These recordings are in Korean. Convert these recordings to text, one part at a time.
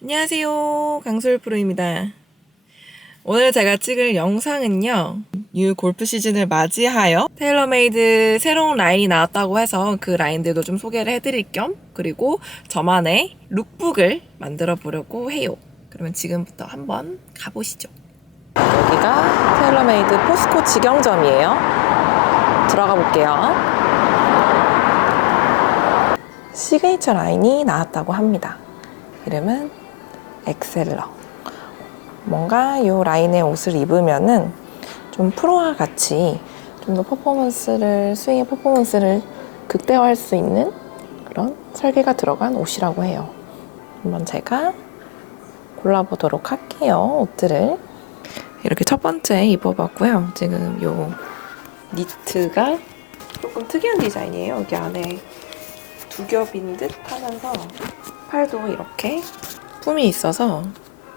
안녕하세요. 강솔 프로입니다. 오늘 제가 찍을 영상은요. 뉴 골프 시즌을 맞이하여 테일러메이드 새로운 라인이 나왔다고 해서 그 라인들도 좀 소개를 해드릴 겸 그리고 저만의 룩북을 만들어 보려고 해요. 그러면 지금부터 한번 가보시죠. 여기가 테일러메이드 포스코 직영점이에요. 들어가 볼게요. 시그니처 라인이 나왔다고 합니다. 이름은 엑셀러. 뭔가 이 라인의 옷을 입으면은 좀 프로와 같이 좀 더 퍼포먼스를, 스윙의 퍼포먼스를 극대화할 수 있는 그런 설계가 들어간 옷이라고 해요. 한번 제가 골라보도록 할게요. 옷들을. 이렇게 첫 번째 입어봤고요. 지금 요 니트가 조금 특이한 디자인이에요. 여기 안에 두 겹인 듯 하면서 팔도 이렇게 품이 있어서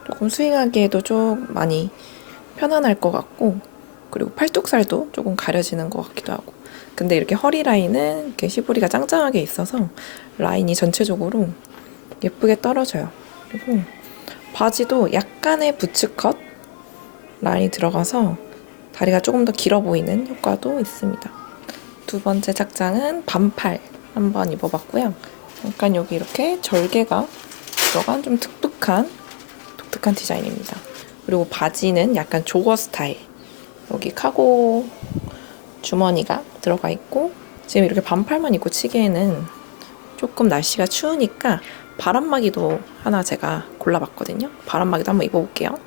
조금 스윙하기에도 좀 많이 편안할 것 같고 그리고 팔뚝살도 조금 가려지는 것 같기도 하고. 근데 이렇게 허리 라인은 이렇게 시보리가 짱짱하게 있어서 라인이 전체적으로 예쁘게 떨어져요. 그리고 바지도 약간의 부츠컷 라인이 들어가서 다리가 조금 더 길어 보이는 효과도 있습니다. 두 번째 착장은 반팔 한번 입어봤고요. 약간 여기 이렇게 절개가 들어간 좀 독특한 독특한 디자인입니다. 그리고 바지는 약간 조거 스타일. 여기 카고 주머니가 들어가 있고 지금 이렇게 반팔만 입고 치기에는 조금 날씨가 추우니까 바람막이도 하나 제가 골라봤거든요. 바람막이도 한번 입어볼게요.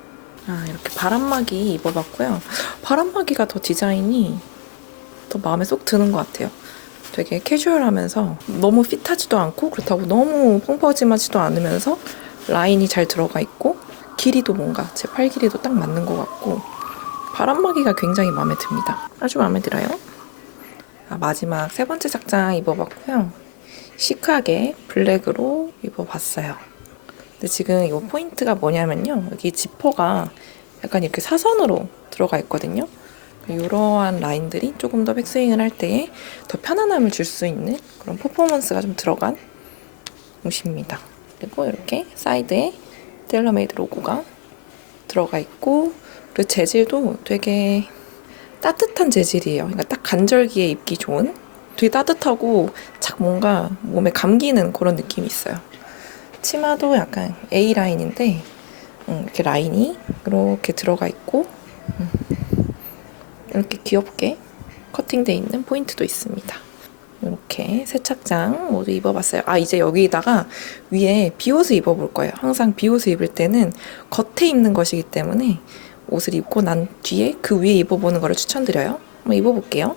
아 이렇게 바람막이 입어봤고요. 바람막이가 더 디자인이 더 마음에 쏙 드는 것 같아요. 되게 캐주얼하면서 너무 핏하지도 않고 그렇다고 너무 펑퍼짐하지도 않으면서 라인이 잘 들어가 있고 길이도 뭔가 제 팔 길이도 딱 맞는 것 같고 바람막이가 굉장히 마음에 듭니다. 아주 마음에 들어요. 아, 마지막 세 번째 착장 입어봤고요. 시크하게 블랙으로 입어봤어요. 근데 지금 이 포인트가 뭐냐면요. 여기 지퍼가 약간 이렇게 사선으로 들어가 있거든요. 이러한 라인들이 조금 더 백스윙을 할 때에 더 편안함을 줄 수 있는 그런 퍼포먼스가 좀 들어간 옷입니다. 그리고 이렇게 사이드에 텔러메이드 로고가 들어가 있고 그리고 재질도 되게 따뜻한 재질이에요. 그러니까 딱 간절기에 입기 좋은 되게 따뜻하고 착 뭔가 몸에 감기는 그런 느낌이 있어요. 치마도 약간 A 라인인데 음, 이렇게 라인이 이렇게 들어가 있고 음. 이렇게 귀엽게 커팅돼 있는 포인트도 있습니다. 이렇게 세 착장 모두 입어봤어요. 아 이제 여기다가 위에 비옷을 입어볼 거예요. 항상 비옷을 입을 때는 겉에 입는 것이기 때문에 옷을 입고 난 뒤에 그 위에 입어보는 거를 추천드려요. 한번 입어볼게요.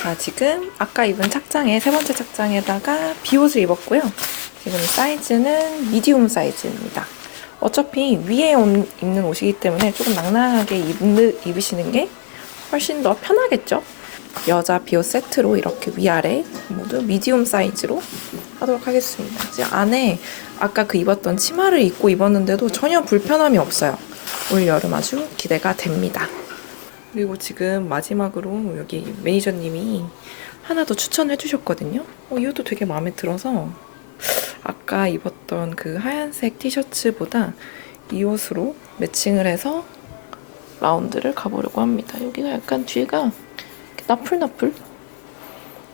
자 지금 아까 입은 착장에 세 번째 착장에다가 비옷을 입었고요. 지금 사이즈는 미디움 사이즈입니다. 어차피 위에 옷, 입는 옷이기 때문에 조금 낭낭하게 입, 입으시는 게 훨씬 더 편하겠죠? 여자 비옷 세트로 이렇게 위아래 모두 미디움 사이즈로 하도록 하겠습니다. 이제 안에 아까 그 입었던 치마를 입고 입었는데도 전혀 불편함이 없어요. 올 여름 아주 기대가 됩니다. 그리고 지금 마지막으로 여기 매니저님이 하나 더 추천해 주셨거든요. 어, 이것도 되게 마음에 들어서 아까 입었던 그 하얀색 티셔츠보다 이 옷으로 매칭을 해서 라운드를 가보려고 합니다. 여기가 약간 뒤가 나풀나풀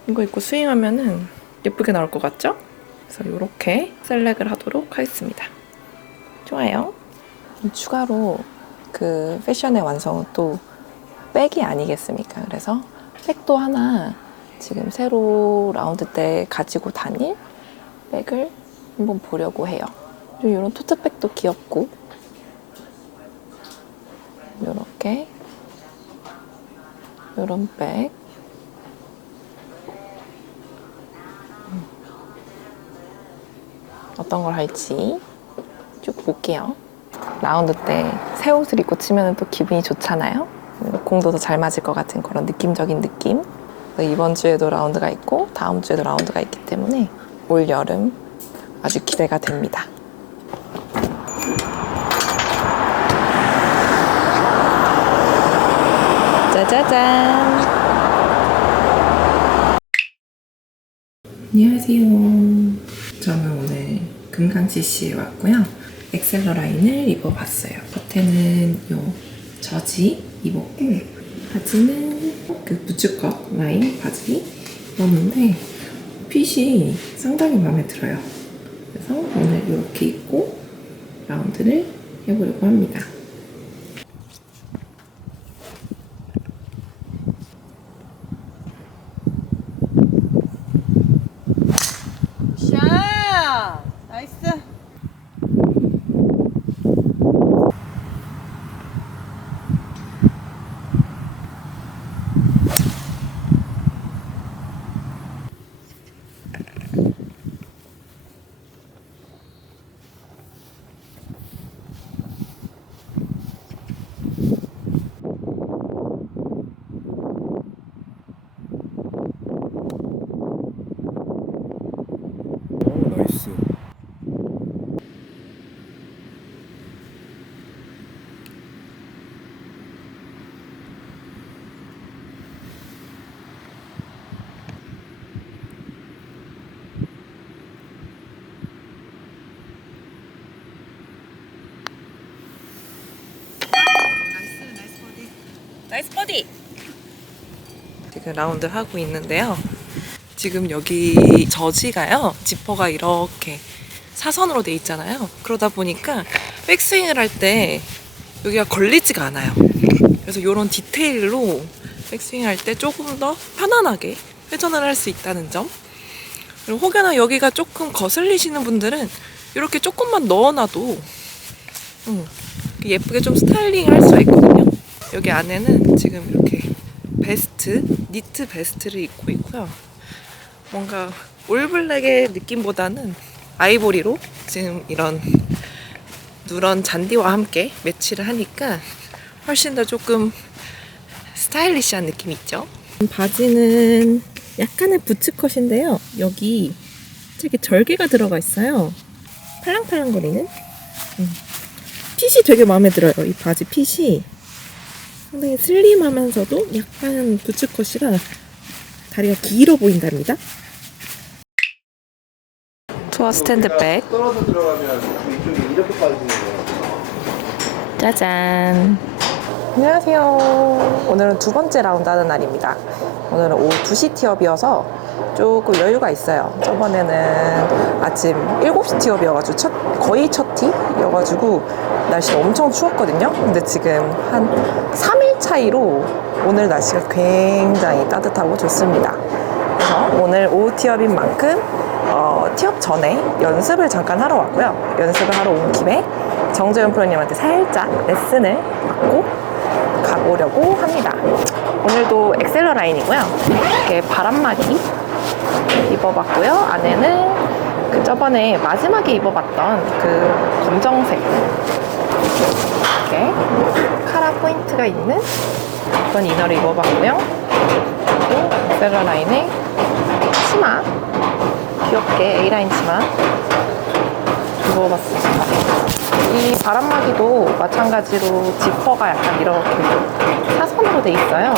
이거 입고 스윙하면은 예쁘게 나올 것 같죠? 그래서 이렇게 셀렉을 하도록 하겠습니다. 좋아요. 추가로 그 패션의 완성은 또 백이 아니겠습니까? 그래서 백도 하나 지금 새로 라운드 때 가지고 다닐 백을 한번 보려고 해요. 이런 토트백도 귀엽고 이렇게 이런 백 음. 어떤 걸 할지 쭉 볼게요. 라운드 때 새 옷을 입고 치면 또 기분이 좋잖아요. 공도 더 잘 맞을 것 같은 그런 느낌적인 느낌. 이번 주에도 라운드가 있고 다음 주에도 라운드가 있기 때문에 올 여름 아주 기대가 됩니다. 짜자잔. 안녕하세요. 저는 오늘 금강 CC에 왔고요. 엑셀러 라인을 입어봤어요. 겉에는 요 저지 입었고 바지는 그 부츠컷 라인 바지 입었는데 핏이 상당히 마음에 들어요. 그래서 오늘 이렇게 입고 라운드를 해보려고 합니다. 샤! 나이스. 나이스. 나이스 버디! 지금 라운드 하고 있는데요. 지금 여기 저지가요. 지퍼가 이렇게 사선으로 돼 있잖아요. 그러다 보니까 백스윙을 할 때 여기가 걸리지가 않아요. 그래서 이런 디테일로 백스윙 할 때 조금 더 편안하게 회전을 할 수 있다는 점. 그리고 혹여나 여기가 조금 거슬리시는 분들은 이렇게 조금만 넣어놔도 음, 예쁘게 좀 스타일링 할 수가 있거든요. 여기 안에는 지금 이렇게 베스트, 니트 베스트를 입고 있고요. 뭔가 올블랙의 느낌보다는 아이보리로 지금 이런 누런 잔디와 함께 매치를 하니까 훨씬 더 조금 스타일리시한 느낌이 있죠. 바지는 약간의 부츠컷인데요. 여기 이렇게 절개가 들어가 있어요. 팔랑팔랑거리는. 음. 핏이 되게 마음에 들어요. 이 바지 핏이 상당히 슬림하면서도 약간 부츠컷이라 다리가 길어 보인답니다. 투어 스탠드 백 떨어져 들어가면 이쪽이 이렇게 빠지는 거예요. 짜잔. 안녕하세요. 오늘은 두 번째 라운드 하는 날입니다. 오늘은 오후 2시 티업이어서 조금 여유가 있어요. 저번에는 아침 7시 티업이어가지고 첫, 거의 첫 티여가지고 날씨가 엄청 추웠거든요. 근데 지금 한 3일 차이로 오늘 날씨가 굉장히 따뜻하고 좋습니다. 그래서 오늘 오후 티업인 만큼 어, 티업 전에 연습을 잠깐 하러 왔고요. 연습을 하러 온 김에 정재현 프로님한테 살짝 레슨을 받고 가보려고 합니다. 오늘도 엑셀러 라인이고요. 이렇게 바람막이 입어봤고요. 안에는 그 저번에 마지막에 입어봤던 그 검정색 이렇게 카라 포인트가 있는 그런 이너를 입어봤고요. 그리고 엑셀러 라인에 치마 귀엽게 A라인 치마 입어봤습니다. 이 바람막이도 마찬가지로 지퍼가 약간 이렇게 사선으로 돼 있어요.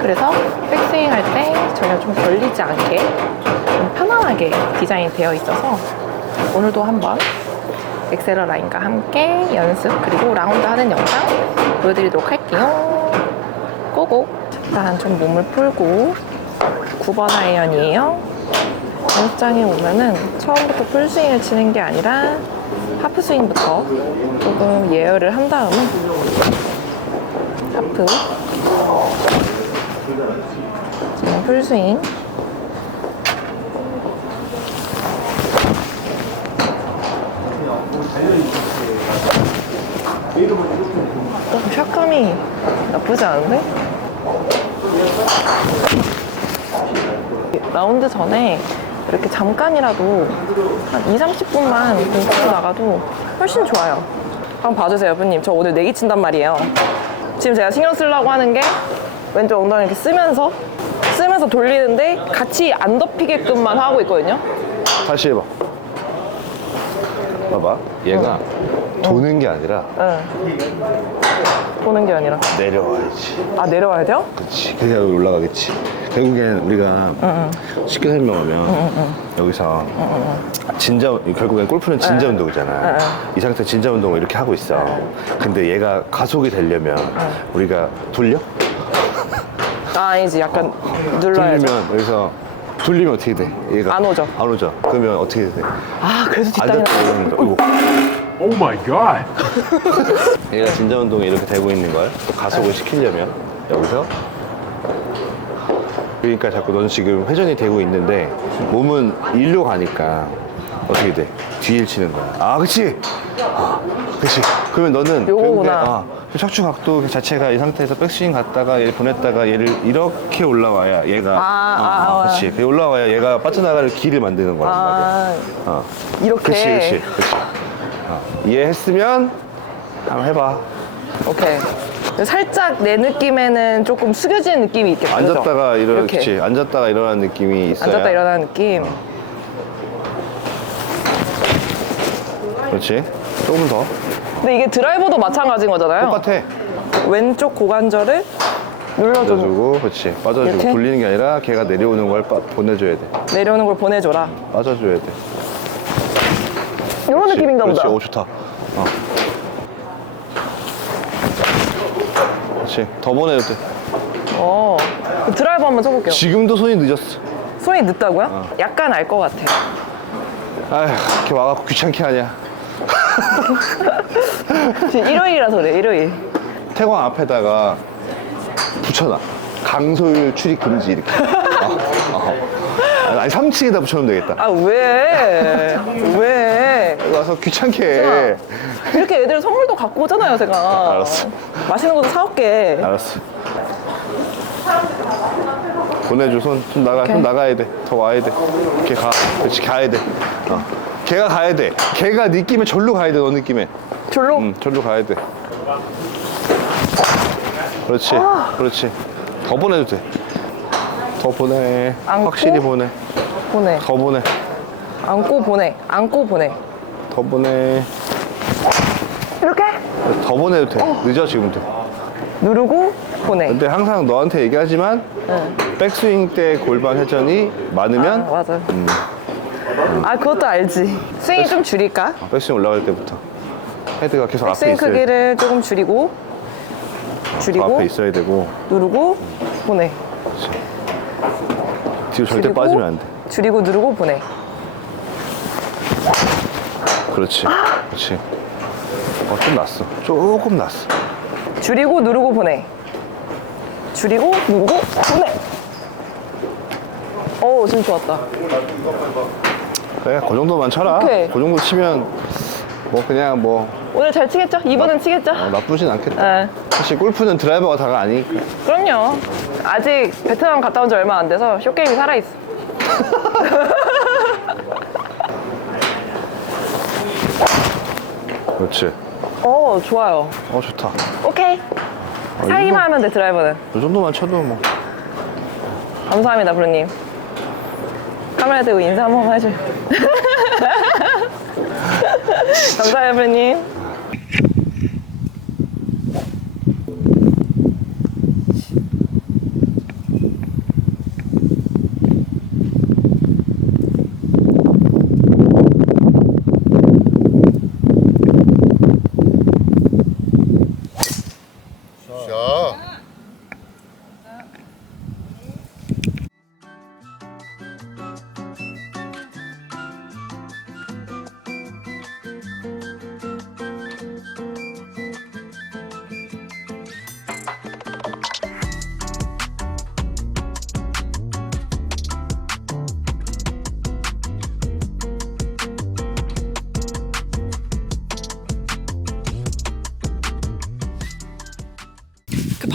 그래서 백스윙 할 때 전혀 좀 걸리지 않게 좀 편안하게 디자인이 되어 있어서 오늘도 한번 엑셀러 라인과 함께 연습 그리고 라운드 하는 영상 보여드리도록 할게요. 고고! 일단 좀 몸을 풀고 9번 아이언이에요. 연습장에 오면은 처음부터 풀스윙을 치는 게 아니라 하프 스윙부터 조금 예열을 한 다음에 하프 지금 풀스윙 어, 샷감이 나쁘지 않은데? 라운드 전에 이렇게 잠깐이라도 한 2, 30분만 공치고 나가도 훨씬 좋아요. 한번 봐주세요, 여부님. 저 오늘 내기 친단 말이에요. 지금 제가 신경 쓰려고 하는 게 왼쪽 엉덩이 이렇게 쓰면서 쓰면서 돌리는데 같이 안 덮이게끔만 하고 있거든요. 다시 해봐. 봐봐. 얘가 도는 게 아니라 응. 보는 게 아니라. 내려와야지. 아, 내려와야 돼요? 그렇지. 그래야 올라가겠지. 결국엔 우리가 쉽게 설명하면 여기서 진자 결국엔 골프는 진자 운동이잖아. 네, 네. 이 상태 진자 운동을 이렇게 하고 있어. 근데 얘가 가속이 되려면 네. 우리가 돌려? 아, 아니지. 약간 눌러야죠. 돌리면 여기서 돌리면 어떻게 돼? 얘가 안 오죠. 안 오죠. 그러면 어떻게 돼? 아, 그래도 뒷땅이 앉았다 나. Oh my god. 얘가 진자 운동이 이렇게 되고 있는 걸 또 가속을 시키려면 여기서 그러니까 자꾸 넌 지금 회전이 되고 있는데 몸은 일로 가니까 어떻게 돼? 뒤를 치는 거야. 아, 그치? 아, 그치. 그러면 너는 요거구나. 아, 그 척추 각도 그 자체가 이 상태에서 백스윙 갔다가 얘 보냈다가 얘를 이렇게 올라와야 얘가 아, 아, 아. 그치. 그 올라와야 얘가 빠져나갈 길을 만드는 거란 말이야. 아, 어. 이렇게. 그치, 그치, 그치. 어. 이해했으면 한번 해봐. 오케이. 살짝 내 느낌에는 조금 숙여지는 느낌이 있겠죠. 앉았다가 그죠? 이렇게 앉았다가 일어나는 느낌이 있어야 앉았다 일어나는 느낌. 그렇지 조금 더 근데 이게 드라이버도 마찬가지인 거잖아요. 똑같아 왼쪽 고관절을 눌러주고 그렇지 빠져주고 이렇게? 돌리는 게 아니라 걔가 내려오는 걸 빠- 보내줘야 돼 내려오는 걸 보내줘라. 빠져줘야 돼 이런 그렇지, 느낌인가 그렇지 보다. 오 좋다 어. 그렇지 더 보내도 돼 어. 그 드라이버 한번 쳐볼게요. 지금도 손이 늦었어 손이 늦다고요? 어. 약간 알 것 같아. 아휴 이렇게 와갖고 귀찮게 하냐 지금 일요일이라서 그래, 일요일. 태광 앞에다가 붙여놔 강소율 출입 금지 이렇게 어, 어. 아니 3층에다 붙여놓으면 되겠다 아, 왜? 왜? 와서 귀찮게 해 이렇게 애들 선물도 갖고 오잖아요, 제가. 알았어. 맛있는 것도 사올게. 알았어. 보내줘 손, 손 나가 손 나가야 돼. 더 와야 돼. 걔 가. 그렇지 가야 돼. 어. 걔가 가야 돼. 걔가 느낌에 절로 가야 돼. 너 느낌에. 졸로? 응, 절로 가야 돼. 그렇지. 그렇지. 더 보내도 돼. 더 보내. 안고? 확실히 보내. 보내. 더 보내. 안고 보내. 안고 보내. 더 보내. 이렇게? 더 보내도 돼. 늦어 지금도. 누르고 보내. 근데 항상 너한테 얘기하지만 응. 백스윙 때 골반 회전이 아, 많으면 맞아. 아, 그것도 알지. 스윙 좀 줄일까? 백스윙 올라갈 때부터 헤드가 계속 앞에 스윙 있어야 크기를 조금 줄이고, 더 줄이고, 앞에 있어야 되고 누르고, 보내. 뒤로 절대 줄이고, 빠지면 안 돼. 줄이고, 누르고, 보내. 그렇지, 그렇지. 어, 좀 났어. 조금 났어. 줄이고, 누르고, 보내. 줄이고, 누르고, 보내. 오, 지금 좋았다. 그래, 그 정도만 쳐라. 오케이. 그 정도 치면 뭐 그냥 뭐 오늘 잘 치겠죠? 2번은 치겠죠? 어, 나쁘진 않겠다. 네. 사실 골프는 드라이버가 다가 아니니까. 그럼요. 아직 베트남 갔다 온 지 얼마 안 돼서 쇼게임이 살아있어. 그렇지. 오, 좋아요. 어 좋다. 오케이. 살기만 하면 돼, 드라이버는. 이 정도만 쳐도 뭐. 감사합니다, 부르님. 카메라 대고 인사 한 번만 해줘요. 감사해요, 부르님.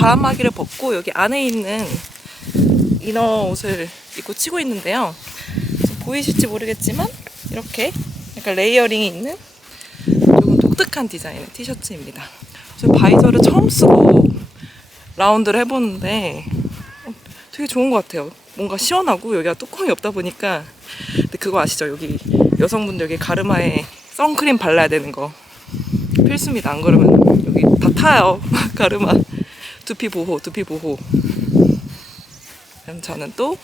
바람막이를 벗고 여기 안에 있는 이너 옷을 입고 치고 있는데요. 보이실지 모르겠지만 이렇게 약간 레이어링이 있는 조금 독특한 디자인의 티셔츠입니다. 바이저를 처음 쓰고 라운드를 해보는데 어, 되게 좋은 것 같아요. 뭔가 시원하고 여기가 뚜껑이 없다 보니까 근데 그거 아시죠? 여기 여성분들 여기 가르마에 선크림 발라야 되는 거 필수입니다. 안 그러면 여기 다 타요. 가르마. 두피 보호, 두피 보호. 그럼 저는 또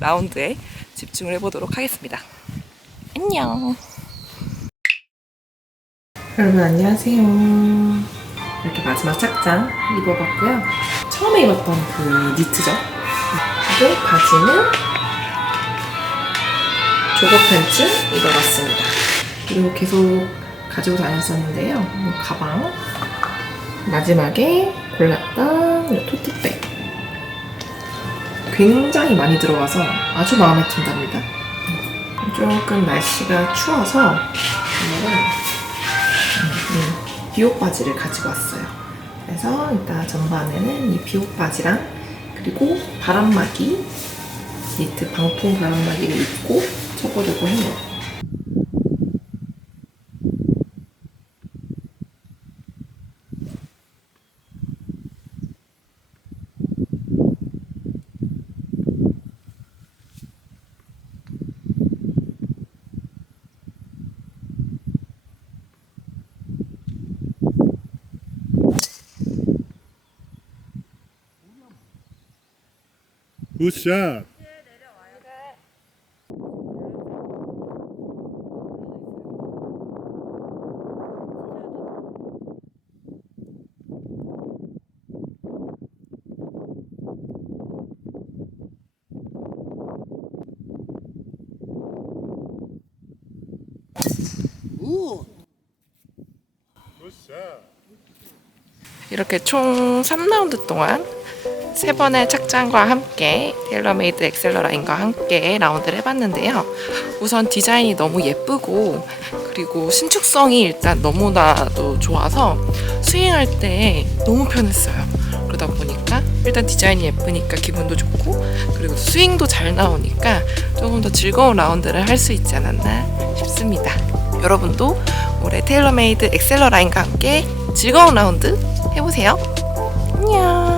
라운드에 집중을 해보도록 하겠습니다. 안녕. 여러분 안녕하세요. 이렇게 마지막 착장 입어봤고요. 처음에 입었던 그 니트죠. 그리고 바지는 조거 팬츠 입어봤습니다. 그리고 계속 가지고 다녔었는데요. 이 가방. 마지막에 골랐던 이 토트백. 굉장히 많이 들어가서 아주 마음에 든답니다. 조금 날씨가 추워서 오늘은 음, 비옷 바지를 가지고 왔어요. 그래서 이따 전반에는 이 비옷 바지랑 그리고 바람막이 니트 방풍 바람막이를 입고 쳐보려고 해요. 굿샷. 이렇게 총 3라운드 동안 세 번의 착장과 함께 테일러메이드 엑셀러 라인과 함께 라운드를 해봤는데요. 우선 디자인이 너무 예쁘고 그리고 신축성이 일단 너무나도 좋아서 스윙할 때 너무 편했어요. 그러다 보니까 일단 디자인이 예쁘니까 기분도 좋고 그리고 스윙도 잘 나오니까 조금 더 즐거운 라운드를 할 수 있지 않았나 싶습니다. 여러분도 올해 테일러메이드 엑셀러 라인과 함께 즐거운 라운드 해보세요. 안녕.